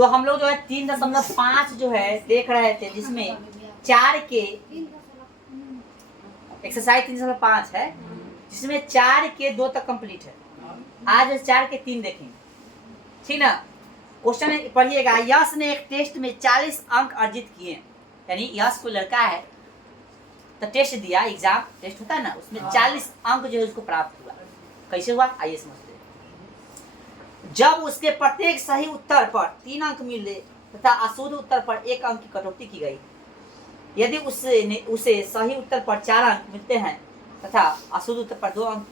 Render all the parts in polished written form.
तो हम लोग जो है 3.5 जो है देख रहे थे, जिसमें 4 के एक्सरसाइज 3.5 है, जिसमें 4 के 2 तक कंप्लीट है। आज 4 के 3 देखेंगे, ठीक ना। क्वेश्चन पढ़िएगा। यश ने एक टेस्ट में 40 अंक अर्जित किए, यानी यश कोई लड़का है तो टेस्ट दिया, एग्जाम टेस्ट होता है ना, उसमें 40 अंक जो है उसको प्राप्त हुआ। कैसे हुआ आइए समझते हैं। जब उसके प्रत्येक सही उत्तर पर 3 अंक मिले तथा अशुद्ध उत्तर पर 1 अंक की कटौती की गई, यदि उसे सही उत्तर पर 4 अंक मिलते हैं तथा अशुद्ध उत्तर पर 2 अंक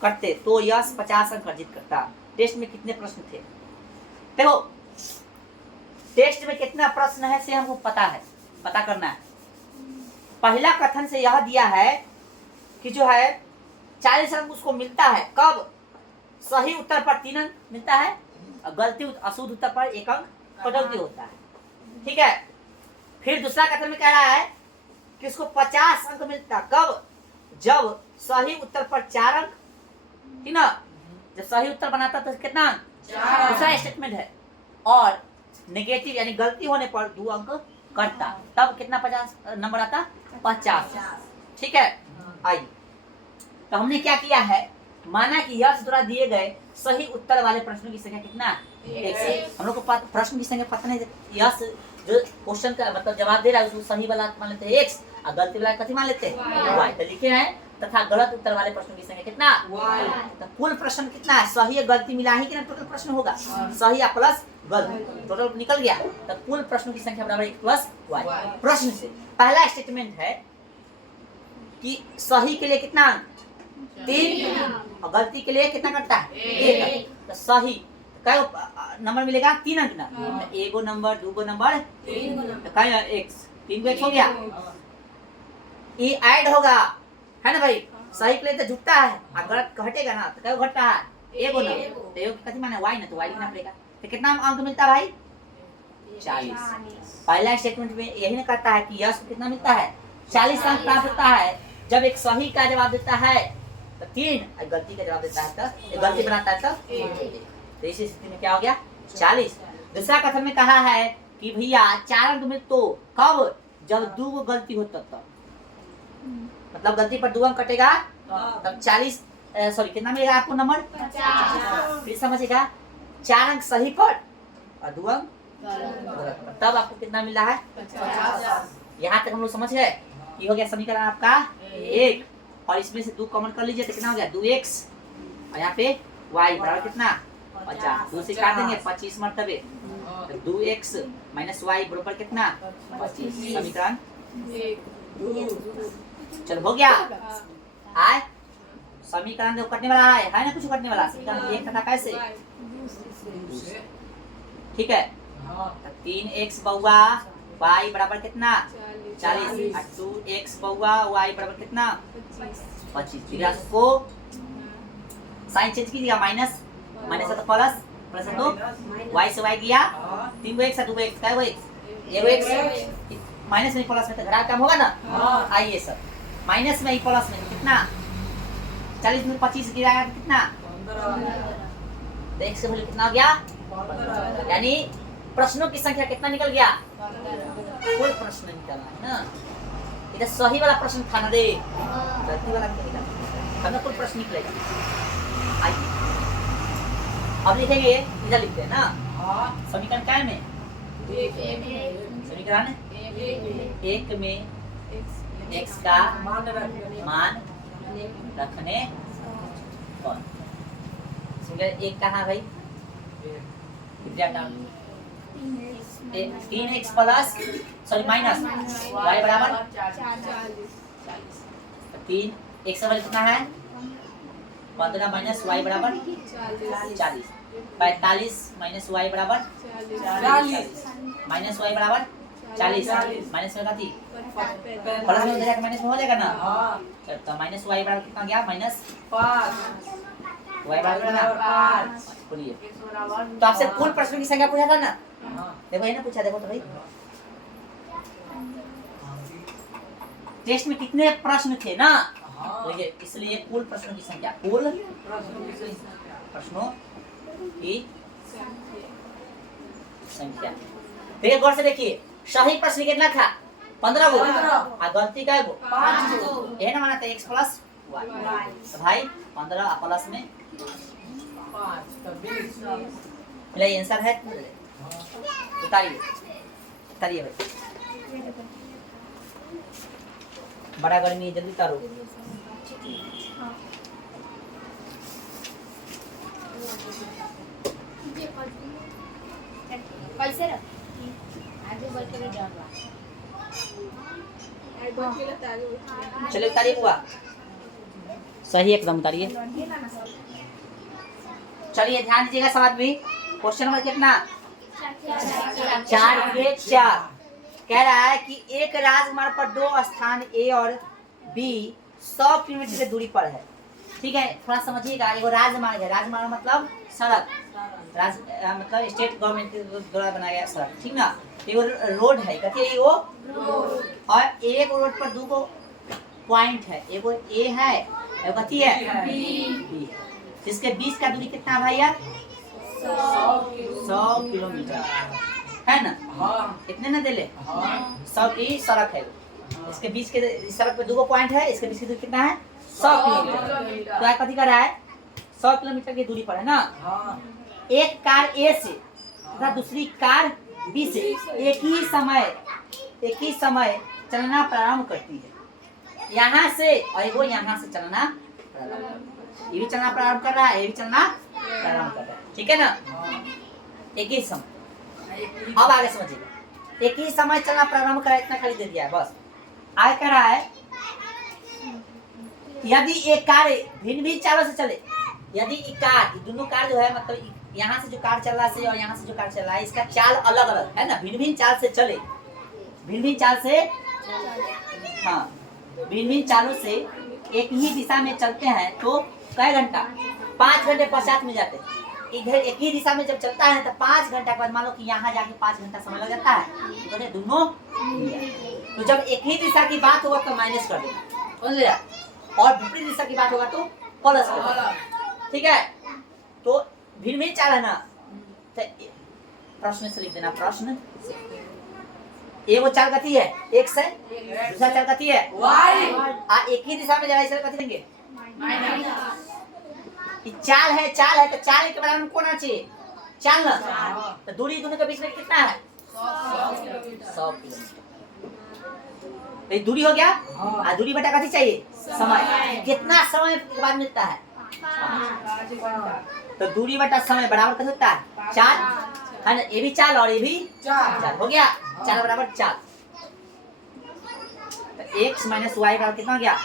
करते तो यश 50 अंक अर्जित करता। टेस्ट में कितने प्रश्न थे? देखो टेस्ट में कितना प्रश्न है से हमको पता करना है। पहला कथन से यह दिया है कि जो है 40 अंक उसको मिलता है, कब? सही उत्तर पर 3 अंक मिलता है और गलती अशुद्ध उत्तर पर 1 अंक कटौती होता है, ठीक है। फिर दूसरा कथन में कह रहा है कि उसको 50 अंक मिलता, कब? जब सही उत्तर पर 4 अंक, ठीक ना, जब सही उत्तर बनाता तो कितना अंक? 4। दूसरा स्टेटमेंट है। और नेगेटिव यानी गलती होने पर 2 अंक करता, तब कितना 50 नंबर आता? 50, ठीक है। आइए तो हमने क्या किया है, माना कि यश द्वारा दिए गए सही उत्तर वाले प्रश्नों की संख्या कितना है? 1। हम लोग को प्रश्न की संख्या पता नहीं, यश जो क्वेश्चन का मतलब जवाब दे रहा है उसको सही वाला मान लेते हैं x और गलती वाला कथी मान लेते हैं y। तो लिखे हैं तथा गलत उत्तर वाले प्रश्नों की संख्या कितना? y। तो कुल प्रश्न कितना है? सही या गलती मिला ही कि ना टोटल प्रश्न होगा, सही या प्लस गलती, टोटल निकल गया। तो कुल प्रश्नों की संख्या बराबर 1 प्लस y। प्रश्न से पहला स्टेटमेंट है कि सही के लिए कितना अंक? 3 और गलती के लिए कितना कटता है? 1। तो सही काय नंबर मिलेगा? 3 अंक ना, तो 1 नंबर 2 नंबर 3 तो काय x 3 को x हो गया। ये ऐड होगा है ना भाई, सही के लिए तो झुकता है और गलत घटेगा ना तो क्या घटता है? 1 ना, तो 1 कितनी माने y ना, तो y लिखना पड़ेगा। तो कितना अंक मिलता है भाई? 40। पहला स्टेटमेंट में यही ना कहता है कि यश को कितना मिलता है? 40 अंक प्राप्त होता है जब एक सही का जवाब देता है तो 3 और गलती का जवाब देता है तो गलती बनाता है तो 1। तो इस स्थिति में क्या हो गया? 40। दूसरा कथन में कहा है कि भैया 4 अंक मिल तो कब? जब 2 गलती हो तब, मतलब गलती पर 2 अंक कटेगा तब 40 सॉरी कितना मिलेगा आपको नंबर? 50। फिर समझिएगा 4 अंक सही पर और 2 अंक गलत पर, तब आपको कितना मिल रहा है? 50। यहाँ तक हम लोग समझ गए। ये हो गया समीकरण आपका 1 और इसमें से 2 कॉमन कर लीजिए तो कितना हो गया? 2x और यहाँ पे y बराबर कितना? 50। 2 से काट देंगे 25 मरतबे, तो 2x माइनस y बराबर कितना? 25। समीकरण चलो हो गया। आए समीकरण जो कटने वाला है ना, कुछ कटने वाला समीकरण 1 तथा कैसे, ठीक है। 3x बउआ y बराबर कितना? 40 और 2x बउआ y बराबर कितना? 25। को साइन चेंज कीजिएगा, माइनस माइनस है तो प्लस, प्लस है तो y से y गया, 3 x और 2 x क्या है? x माइनस में प्लस में तो घटा काम होगा ना। आइए सर माइनस में ही प्लस में कितना? 40 में 25 गिराया तो कितना? 15। तो x से वैल्यू कितना हो गया? 15। यानी प्रश्नों की संख्या कितना निकल गया? कोई प्रश्न निकला है ना, इधर सही वाला प्रश्न था ना, दे गलती वाला नहीं निकला, हमें कोई प्रश्न निकलेगा। आइए अब लिखेंगे, इधर लिखते हैं ना समीकरण क्या में? समीकरण 1 में x का मान रखने पर। समीकरण 1 कहाँ भाई? 3x plus sorry minus y बराबर 3 x का वैल्यू कितना है? 15 माइनस y बराबर 40। 45 माइनस y बराबर 40 माइनस y बराबर 40 माइनस में कथी प्लस में जाएगा माइनस में हो जाएगा ना। तो माइनस y बराबर कितना गया? माइनस 5 y बराबर कितना? 5। बोलिए तो आपसे कुल प्रश्नों की संख्या पूछा था ना, देखो ये ना पूछा, देखो तो भाई टेस्ट में कितने प्रश्न थे ना, तो ये इसलिए कुल प्रश्नों की संख्या, कुल प्रश्नों की संख्या। फिर गौर से देखिए, सही प्रश्न कितना था? 15 गो, और गलती का गो 5 गो। यही ना माना था x प्लस y। तो भाई 15 प्लस में 5 तो 20 मेरा आंसर है। उतारिए उतारिए भाई, बड़ा गर्मी है, जल्दी उतारो। कैसे रख आगे बढ़ के जाओ। चलिए उतारिए हुआ सही, एकदम उतारिए। चलिए ध्यान दीजिएगा सब आदमी। क्वेश्चन नंबर कितना? 4 के 4 कह रहा है कि एक राजमार्ग पर दो स्थान ए और बी 100 किलोमीटर की दूरी पर है। ठीक है, थोड़ा समझिएगा। एगो राजमार्ग है, राजमार्ग मतलब सड़क, मतलब स्टेट गवर्नमेंट के द्वारा बनाया गया सड़क, ठीक ना। एगो रोड है, कहती है एगो रोड, और एक रोड पर दो गो पॉइंट है, एगो ए है, एगो कहती है बी। जिसके बीच का दूरी कितना भैया? 100 किलोमीटर है ना। कितने ना दिले? 100 की सड़क है, इसके बीच के सड़क पे दो गो पॉइंट है, इसके बीच की दूरी कितना है? 100 किलोमीटर। तो कथी कर रहा है? 100 किलोमीटर की दूरी पर है ना। एक कार ए से तथा दूसरी कार बी से एक ही समय चलना प्रारंभ करती है। यहाँ से और एगो यहाँ से चलना प्रारंभ, ये भी चलना प्रारंभ कर रहा है, ये भी चलना प्रारंभ कर रहा है, ठीक है ना। एक ही समय। अब आगे समझिएगा, एक ही समय चलना प्रारंभ करा, इतना खाली दे दिया है बस। आगे कह रहा है यदि एक कार भिन्न भिन्न चालों से चले, यदि कार दोनों कार जो है, मतलब यहाँ से जो कार चल रहा है और यहाँ से जो कार चल रहा है, इसका चाल अलग अलग है ना, भिन्न भिन्न चाल से चले, भिन्न भिन्न चाल से, हाँ भिन्न भिन्न चालों से एक ही दिशा में चलते हैं तो कई घंटा? 5 घंटे पश्चात मिल जाते हैं। इधर एक ही दिशा में जब चलता है तो 5 घंटा के बाद, मान लो कि यहाँ जाके 5 घंटा समय लग जाता है, तो दोनों। तो जब एक ही दिशा की बात होगा तो माइनस कर देना, समझ लिया, और विपरीत दिशा की बात होगा तो प्लस कर देना, ठीक है। तो भिन्न भिन्न चाल है ना, तो प्रश्न से लिख देना, प्रश्न एगो चाल गति है x से, दूसरा चाल गति है y, एक ही दिशा में जा रहा है, कथी देंगे? चाल है, चाल है तो चाल के बराबर में कौन आना चाहिए? चाल ना। तो दूरी दोनों के बीच में कितना है? 100 किलोमीटर। तो दूरी हो गया, और दूरी बटा कथी चाहिए? समय। कितना समय के बाद मिलता है? 5। तो दूरी बटा समय बराबर कैसे होता है? 4 है ना। ये भी चाल और ये भी चाल, हो गया 4 बराबर 4। तो x माइनस वाई बराबर कितना हो गया?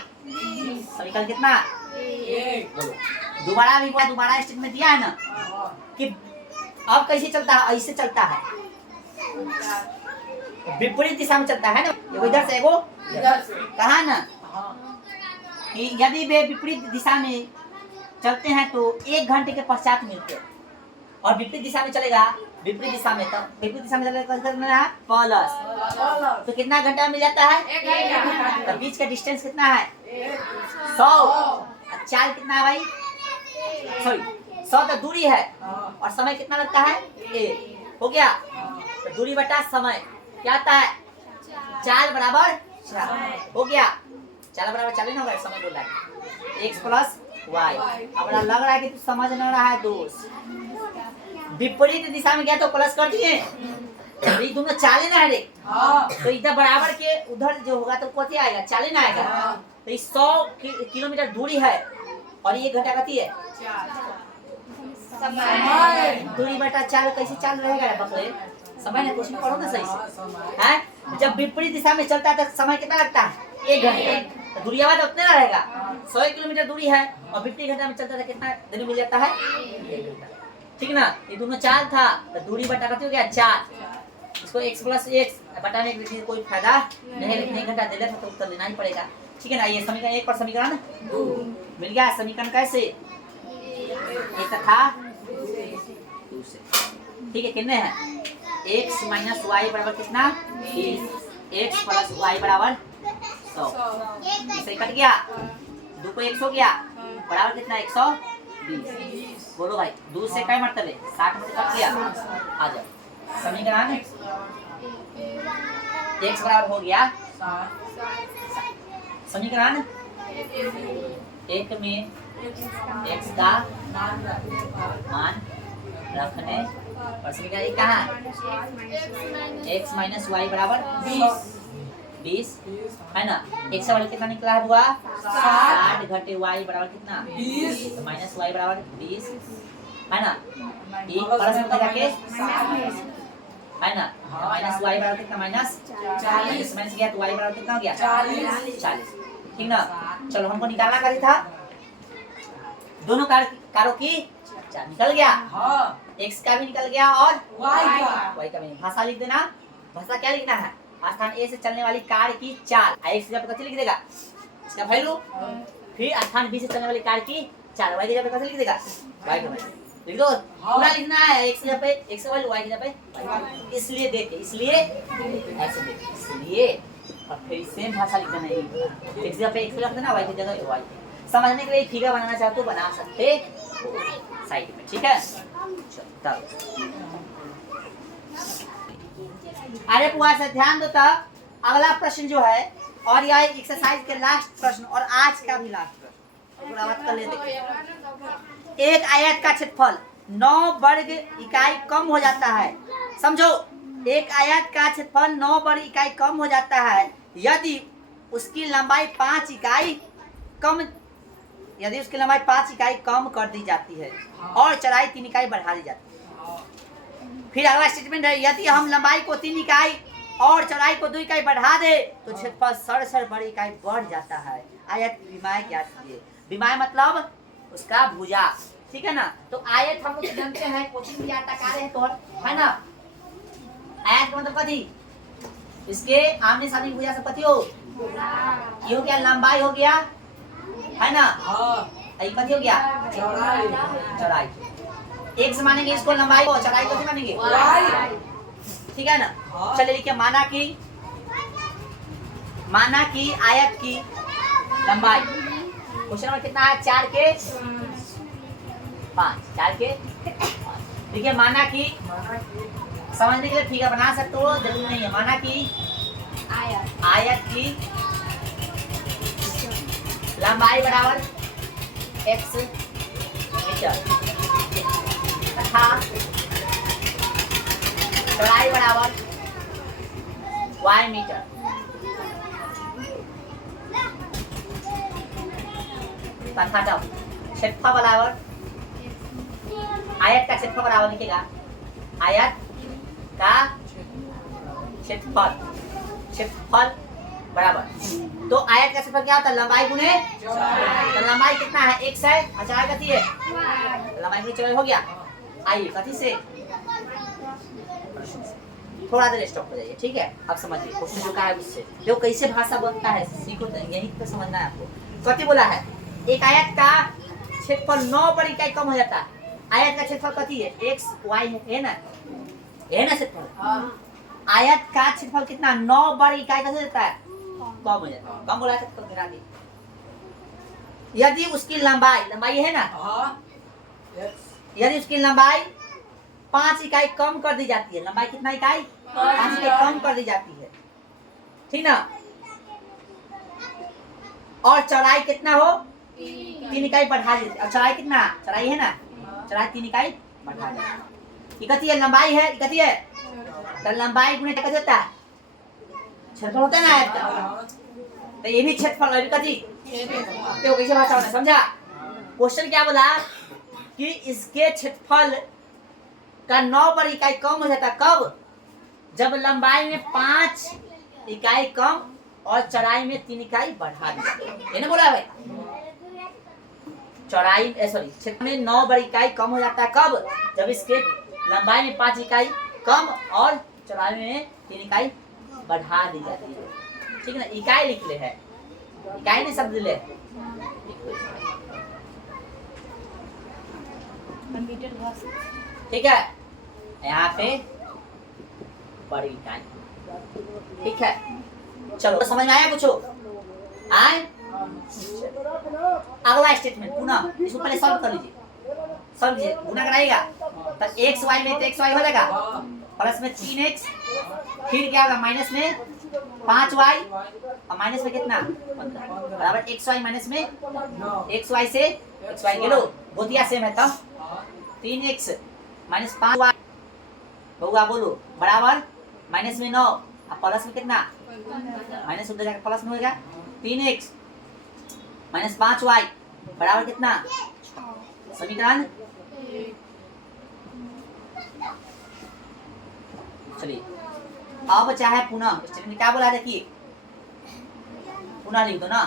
समीकरण कितना? दोबारा भी दोबारा स्टेट में दिया है ना कि अब कैसे चलता है? ऐसे चलता है, विपरीत दिशा में चलता है ना, एगो इधर से एगो इधर से। कहा ना कि यदि वे विपरीत दिशा में चलते हैं तो 1 घंटे के पश्चात मिलते हैं, और विपरीत दिशा में चलेगा, विपरीत दिशा में, तो विपरीत दिशा में चलेगा प्लस, तो कितना घंटा मिल जाता है? 1 घंटा। तो बीच का डिस्टेंस कितना है? 100। चाल कितना है भाई? सॉरी 100 तो दूरी है, और समय कितना लगता है? 1। हो गया। तो दूरी बटा समय क्या आता है? चाल बराबर 4। हो गया, चाल बराबर 4 ना होगा, समय बोल रहा है x प्लस वाई। अब लग रहा है कि तू समझ ना रहा है दोस्त। विपरीत दिशा में गया तो प्लस कर दिए, ये दोनों चाले ना है रे। तो इधर बराबर के उधर जो होगा तो कथी आएगा? चाले ना आएगा। तो 100 किलोमीटर दूरी है और ये घंटा कथी है? दूरी बटा 4 कैसे चाल रहेगा बकरे? समय ना, क्वेश्चन पढ़ो ना सही से, है। जब विपरीत दिशा में चलता है तो समय कितना लगता है? 1 घंटा। तो दूरी आवाज उतने ना रहेगा, 100 किलोमीटर दूरी है और 50 घंटा में चलता था, कितना दिन मिल जाता है? 1 घंटा, ठीक ना। ये दोनों चाल था तो दूरी बटा कथी हो गया? 4। इसको x प्लस x बटाने के कोई फायदा नहीं, लेकिन 1 घंटा दे देता तो उत्तर लेना ही पड़ेगा, ठीक है ना। ये समीकरण 1 पर समीकरण 2 मिल गया। समीकरण कैसे? एक था 2 से, ठीक है। कितने हैं? x माइनस वाई बराबर कितना? 20। x प्लस वाई बराबर 100। इसे कट गया, 2 को 100 गया, बराबर कितना? 120। बोलो भाई, 2 से क्या मतलब है? 60 में से कट गया, आ जाओ समीकरण x बराबर हो गया 7 समीकरण एक में x का मान रखने और समीकरण एक कहाँ x माइनस वाई बराबर 20 है ना। x से वाई कितना निकला है बुआ 60 घटे y बराबर कितना 20 तो माइनस वाई बराबर 20 है ना। एक परस में जाके है ना माइनस वाई बराबर कितना माइनस 40 माइनस गया तो y बराबर कितना हो गया 40 ठीक ना। चलो हमको निकालना क्या था दोनों कारों की अच्छा निकल गया हाँ x का भी निकल गया और y का भी। भाषा लिख देना। भाषा क्या लिखना है स्थान A से चलने वाली कार की चाल x की जगह पे कैसे लिख देगा इसका वैल्यू। फिर स्थान B से चलने वाली कार की चाल y की जगह पे कैसे लिख देगा y का वैल्यू लिख दो। पूरा लिखना है x की जगह पे x का वैल्यू y की जगह पे इसलिए देखे इसलिए ऐसे देखे इसलिए और फिर सेम भाषा लिख देना है x की जगह पे x रख देना y की जगह y। समझने के लिए फिगर बनाना चाहो तो बना सकते हो साइड में ठीक है। चलो अरे पुआ से ध्यान दो तब अगला प्रश्न जो है और यह एक्सरसाइज के लास्ट प्रश्न और आज का भी लास्ट प्रश्न पूरा बात कर लेते। एक आयत का क्षेत्रफल 9 वर्ग इकाई कम हो जाता है। समझो एक आयत का क्षेत्रफल 9 वर्ग इकाई कम हो जाता है यदि उसकी लंबाई 5 इकाई कम कर दी जाती है और चौड़ाई 3 इकाई बढ़ा दी जाती है। फिर अगला स्टेटमेंट है यदि हम लंबाई को 3 इकाई और चौड़ाई को 2 इकाई बढ़ा दे तो क्षेत्रफल सर बड़ी इकाई बढ़ जाता है। आयत की विमाय क्या कीजिए। विमाय मतलब उसका भुजा ठीक है ना। तो आयत हम लोग जानते हैं कोचिंग की आयताकार है तो है ना। आयत का मतलब कथी इसके आमने सामने की भुजा से कथी हो ये हो गया लंबाई हो गया है ना। ये कथी हो गया चौड़ाई। एक से मानेंगे इसको लंबाई को चौड़ाई को मानेंगे ठीक है ना। चलिए लिखिए माना कि आयत की लंबाई क्वेश्चन नंबर कितना है 4 के 5 4 के 5। देखिए माना कि समझने के लिए फिगर बना सकते हो जरूरी नहीं है। माना कि आयत की लंबाई बराबर x मीटर तथा चौड़ाई बराबर y मीटर तथा जब क्षेत्रफल बराबर आयत का क्षेत्रफल बराबर लिखेगा आयत का क्षेत्रफल बराबर तो आयत का क्षेत्रफल क्या होता है लंबाई गुणे तो लंबाई कितना है x है और चौड़ाई कितनी है लंबाई गुणे चौड़ाई हो गया। आइए कथी से थोड़ा देर स्टॉप हो जाइए ठीक है। अब समझिए क्वेश्चन जो का है उससे देखो कैसे भाषा बनता है सीखो तो यही तो समझना है आपको। कथी बोला है एक आयत का क्षेत्रफल 9 पर इकाई कम हो जाता है। आयत का क्षेत्रफल कथी है x y है ना क्षेत्रफल। आयत का क्षेत्रफल कितना 9 वर्ग इकाई कैसे देता है कम हो जाता है। कम बोला तो गिरा दी। यदि उसकी लंबाई है ना यदि उसकी लंबाई 5 इकाई कम कर दी जाती है। लंबाई कितना इकाई 5 इकाई कम कर दी जाती है ठीक ना। और चौड़ाई कितना हो 3 इकाई बढ़ा देती है। और चौड़ाई कितना चौड़ाई है ना चौड़ाई 3 इकाई बढ़ा देती है। कथी है लंबाई है कथी है तो लंबाई गुणे कथी होता है क्षेत्रफल होता है ना आयत का। तो ये भी क्षेत्रफल है कथी तो कैसे भाषा होना समझा। क्वेश्चन क्या बोला कि इसके क्षेत्रफल का 9 पर इकाई कम हो जाता है कब जब लंबाई में 5 इकाई कम और चौड़ाई में 3 इकाई बढ़ा दी। ये ना बोला भाई चौड़ाई क्षेत्र में 9 पर इकाई कम हो जाता है कब जब इसके लंबाई में 5 इकाई कम और चौड़ाई में 3 इकाई बढ़ा दी जाती है ठीक है ना। इकाई लिख ले है इकाई ने शब्द ले ठीक है। यहाँ पे बड़ी इकाई ठीक है। चलो समझ में आया कुछ आए। अगला स्टेटमेंट पुनः इसको पहले सॉल्व कर लीजिए। गुना कराइएगा तो x y में तो x y हो जाएगा प्लस में 3x, फिर क्या होगा माइनस में 5y और माइनस में कितना 15 बराबर xy माइनस में xy से xy ले लो, गोतिया सेम है तब 3x माइनस 5y होगा, बोलो बराबर माइनस में 9 और प्लस में कितना माइनस उधर जाकर प्लस में होगा 3x माइनस 5y बराबर कितना समीकरण। चलिए अब चाहे पुनः स्टेटमेंट क्या बोला, देखिए पुनः लिख दो ना,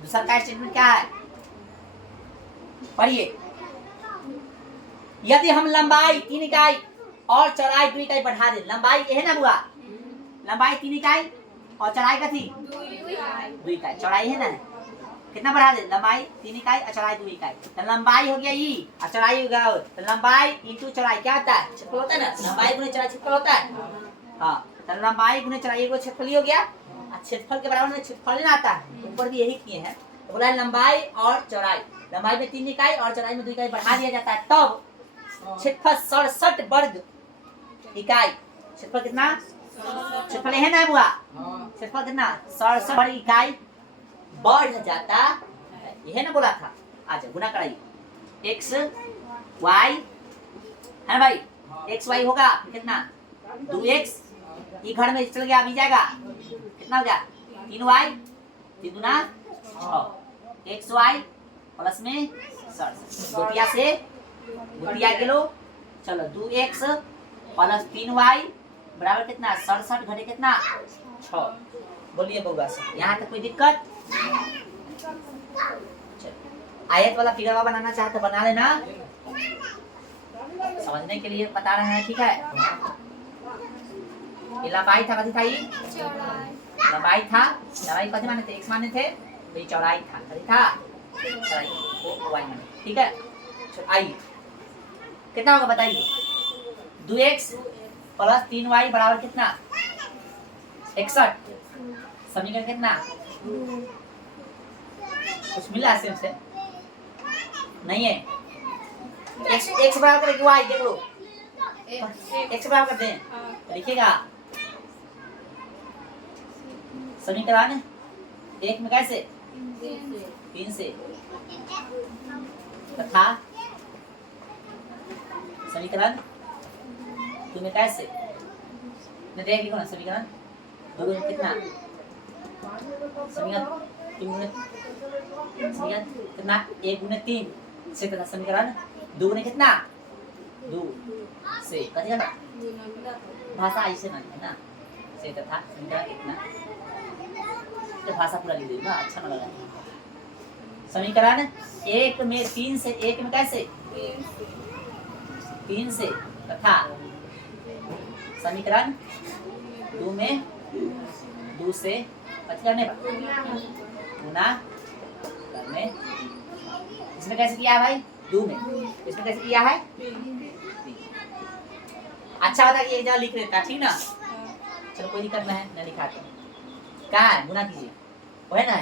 दूसरा का स्टेटमेंट क्या है पढ़िए। यदि हम लंबाई 3 इकाई और चौड़ाई 2 इकाई बढ़ा दे, लंबाई ये है ना बुआ, लंबाई 3 इकाई और चौड़ाई का थी 2 इकाई, चौड़ाई है ना, कितना बढ़ा दे लंबाई 3 इकाई और चौड़ाई 2 इकाई, तो लंबाई हो गया ई और चौड़ाई हो गया, तो लंबाई इंटू चौड़ाई क्या होता है क्षेत्रफल होता है ना, लंबाई गुणे चौड़ाई क्षेत्रफल होता है। हाँ तो लंबाई गुणे चौड़ाई को क्षेत्रफल हो गया, और क्षेत्रफल के बराबर में क्षेत्रफल ना आता है, ऊपर भी यही किए हैं, तो बोला लंबाई और चौड़ाई, लंबाई में 3 इकाई और चौड़ाई में 2 इकाई बढ़ा दिया जाता है, तब क्षेत्रफल 67 वर्ग इकाई, क्षेत्रफल कितना क्षेत्रफल है ना बुआ, क्षेत्रफल कितना 67 वर्ग इकाई बढ़ जाता है, यह ना बोला था। अच्छा गुना कराइए x y है ना भाई, x y होगा कितना 2x, ये घर में चल गया अभी जाएगा कितना हो गया 3y, 3 दूना 6 xy प्लस में 67 गोतिया से गोतिया के लो, चलो 2x प्लस 3y बराबर कितना 67 घटे कितना 6। बोलिए बउआ से यहाँ तक कोई दिक्कत, आयत वाला फिगर बनाना चाहते बना लेना, समझने के लिए बता रहे हैं, ठीक है। ये लंबाई था, कथी था ये लंबाई था, लंबाई कथी माने थे x माने थे, तो ये चौड़ाई था, कथी था चौड़ाई को y माने, ठीक है। आइए कितना होगा बताइए, 2x प्लस 3y बराबर कितना 61, समीकरण कितना कुछ मिला सेम से नहीं है, x बराबर करके y देख लो, x बराबर कर दें तो लिखिएगा समीकरण 1 में कैसे 3 से तथा समीकरण 2 में कैसे न देख लिखो ना, समीकरण 2 में कितना समीकरण 3 गुणे समीकरण कितना 1 गुणे 3 से तथा समीकरण 2 गुणे कितना 2 से कथी है ना भाषा ऐसे ना है ना, से तथा समीकरण कितना तो भाषा पूरा लिख देना, अच्छा ना लगा। समीकरण 1 में 3 से 1 में कैसे 3 से तथा समीकरण 2 में 2 से कथी करने पर गुना करने, इसमें कैसे किया है भाई 2 में, इसमें कैसे किया है अच्छा होता कि एक जगह लिख लेता, ठीक ना। चलो कोई दिक्कत नहीं है, न लिखाते कहाँ है गुना कीजिए, वो है ना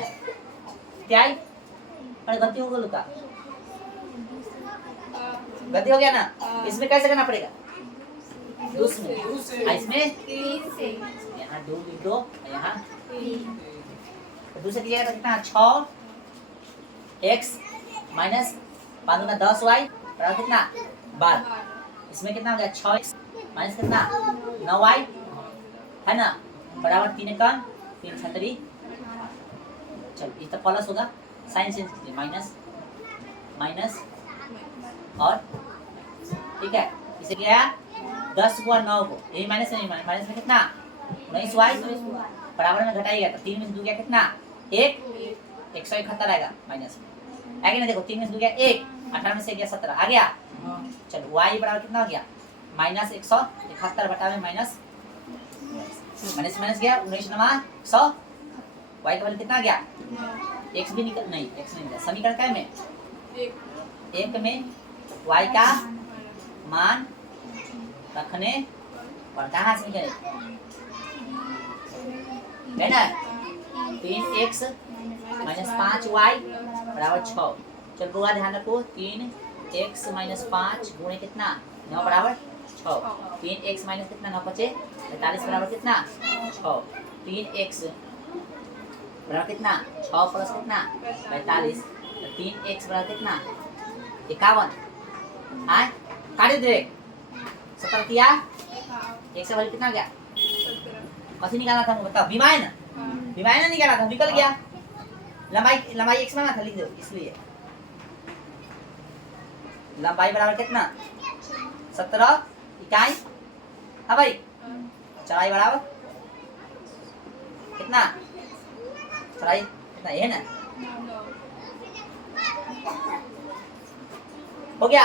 क्या है, अरे गलती हो गई का गलती हो गया ना, इसमें कैसे करना पड़ेगा 2 से, इसमें 3 से यहाँ 2 लिख दो, यहाँ तो 2 से किया तो कितना 6x माइनस 5 गुना 10y बराबर कितना 12, इसमें कितना हो गया 6x माइनस कितना 9y है ना बराबर 3 का 3 छतरी, चलो इस तक प्लस होगा, साइन चेंज कीजिए माइनस माइनस और ठीक है, इसे क्या 10 को और 9 को यही माइनस नहीं, माइनस में कितना 19y बराबर में घटाइएगा तो 3 में से 2 गया कितना 1 171 आएगा माइनस में, आगे ना देखो 3 में से 2 गया 1 18 में से गया 17 आ गया, चलो y बराबर कितना हो गया माइनस 171 बटा में माइनस माइनस गया 19 नमा 100, y का वैल्यू कितना आ गया x भी निकल नहीं, x नहीं गया, समीकरण क्या में 1 में y का मान रखने पर कहाँ से निकले है ना 3x माइनस 5y बराबर 6, चलो बुआ ध्यान रखो 3x माइनस 5 गुणे कितना 9 बराबर 6। 3x माइनस कितना 9 बचे 45 बराबर कितना 6। 3x बराबर कितना 6 प्लस कितना 45। 3x बराबर कितना 51। आए काटे दे 70 किया एक से वैल्यू कितना गया कथी निकालना था बताओ विमायन विमायन निकाला था निकल गया। लंबाई x माना था लिख दो इसलिए लंबाई बराबर कितना 17 इकाई। हाँ भाई चौड़ाई बराबर कितना चौड़ाई कितना ये ना हो गया।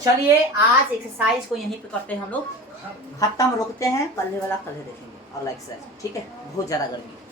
चलिए आज एक्सरसाइज को यहीं पे करते हैं हम लोग खत्म रोकते हैं। कल वाला कल देखेंगे अगला एक्सरसाइज ठीक है। बहुत ज्यादा गर्मी